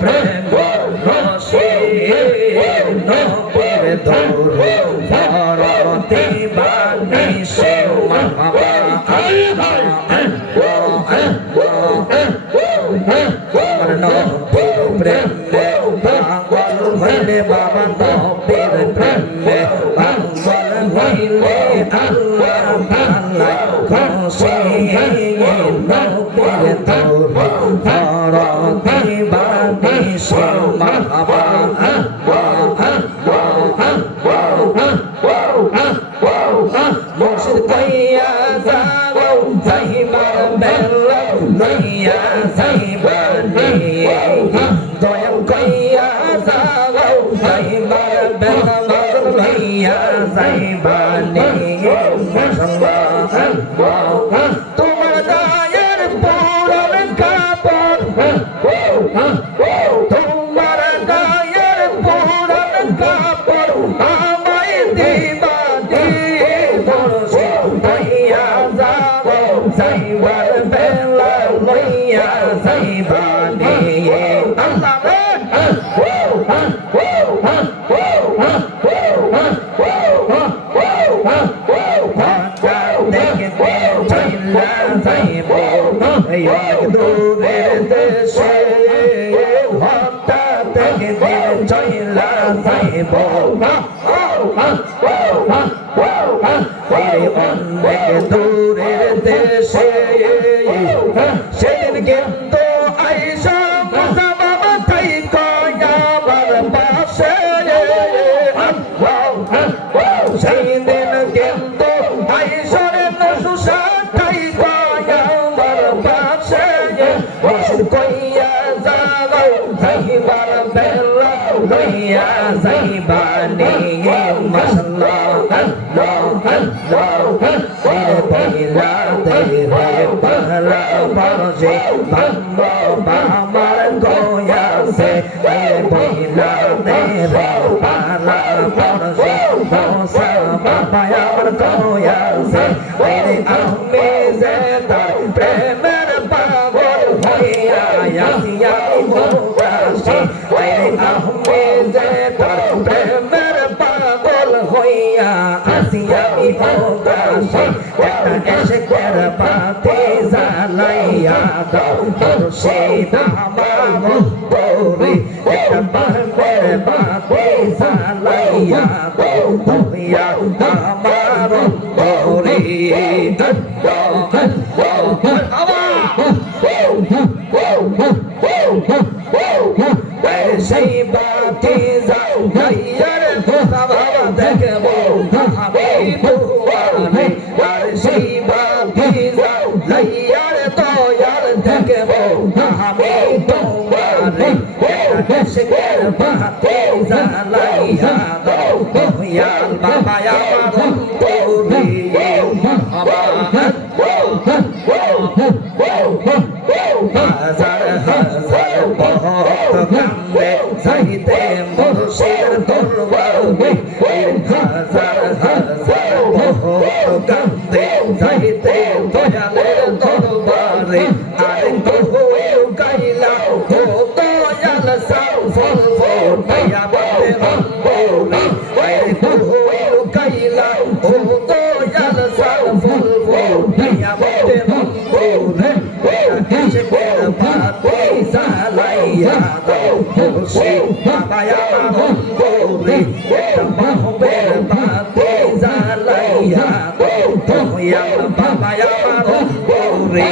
প্রেম রসে নবীর দৌড়ে ভরতে বাণী সে মাহবা আল্লাহ আল্লাহ তোমার গায়ের পুরন কাপড় তোমার গায়ের পুরন কাপড় আমায় দিবা দিবসে লইয়া যাব যাইবার বেলা লইয়া যাইবা নিয়ে যাইব আল্লাহ আল্লাহ তেরে তেরে পহলা পরশে বাম্বা বামার গোয়া সে তেরে তেরে পহলা পরশে মোসা বাবা গোয়া সে তেরে আমি যে এসে কের পাতে জ্বালাইয়া দাও সে আমার তোরে বাহের পাতে সেই বাতি যাও ভাইয়ার দেশের বাতি জ্বালাইয়া দাও দয়াল বাবা আমার তোরে হাজার হাজার বহুত কান্দে চাইতে মুর্শিদ দরবারে বাবা আমার অম্বরে একটা মাহবের পাতে জ্বালাইয়া দাও দয়াল বাবা আমার অম্বরে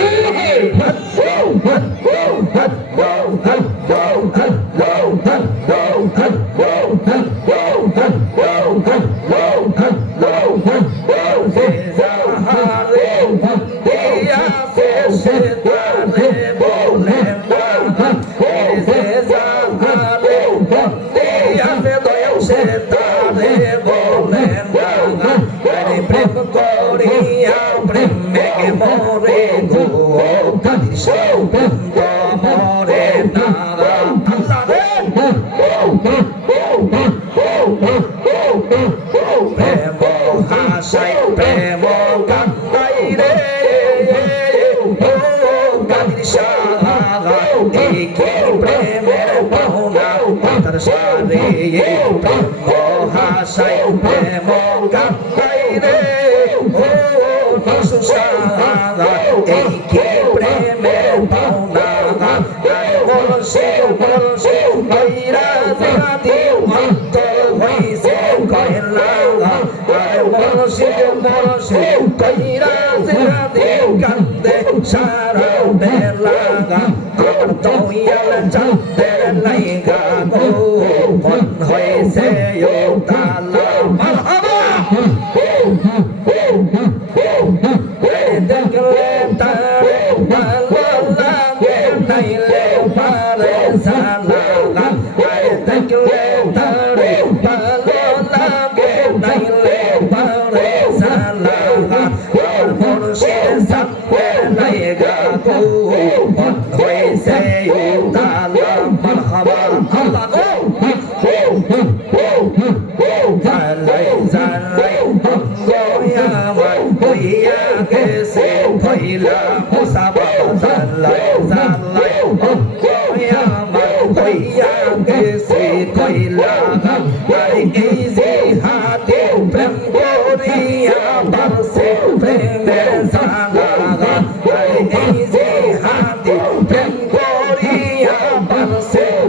করে নারা আল্লাহ রে প্রেম হাসাই প্রেম কান্দাই রে। ও কাদির সাহারা দেখি প্রেমের পাহুনা তার সারে প্রেম হাসাই প্রেম কান্দাই রে। ও নসু সাহারা দেখি শিউ শিউ কইরা দিউ وليغا قوة ويسيو تعالى مرحبا تعالى تعالى يا ويا كسي طيلا مصابا تعالى تعالى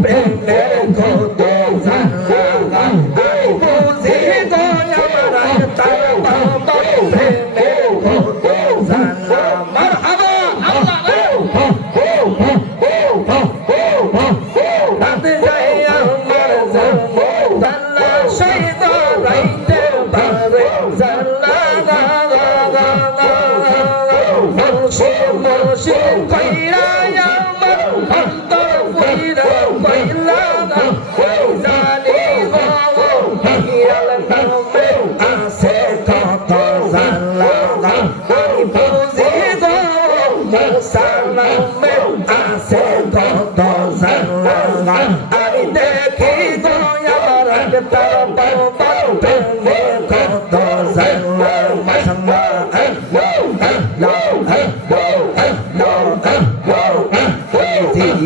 been there, go, go.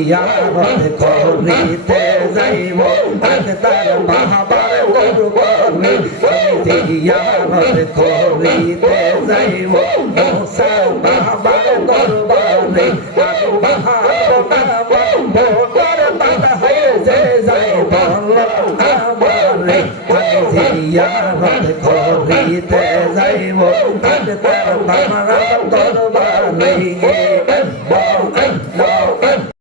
জিয়ারত করিতে যাইব তাতে তার মাহাবার করব জিয়ারত করিতে যাইব। মোসা মাহাবার করব জিয়ারত করিতে যাইব তাতে তার মাহাবার করব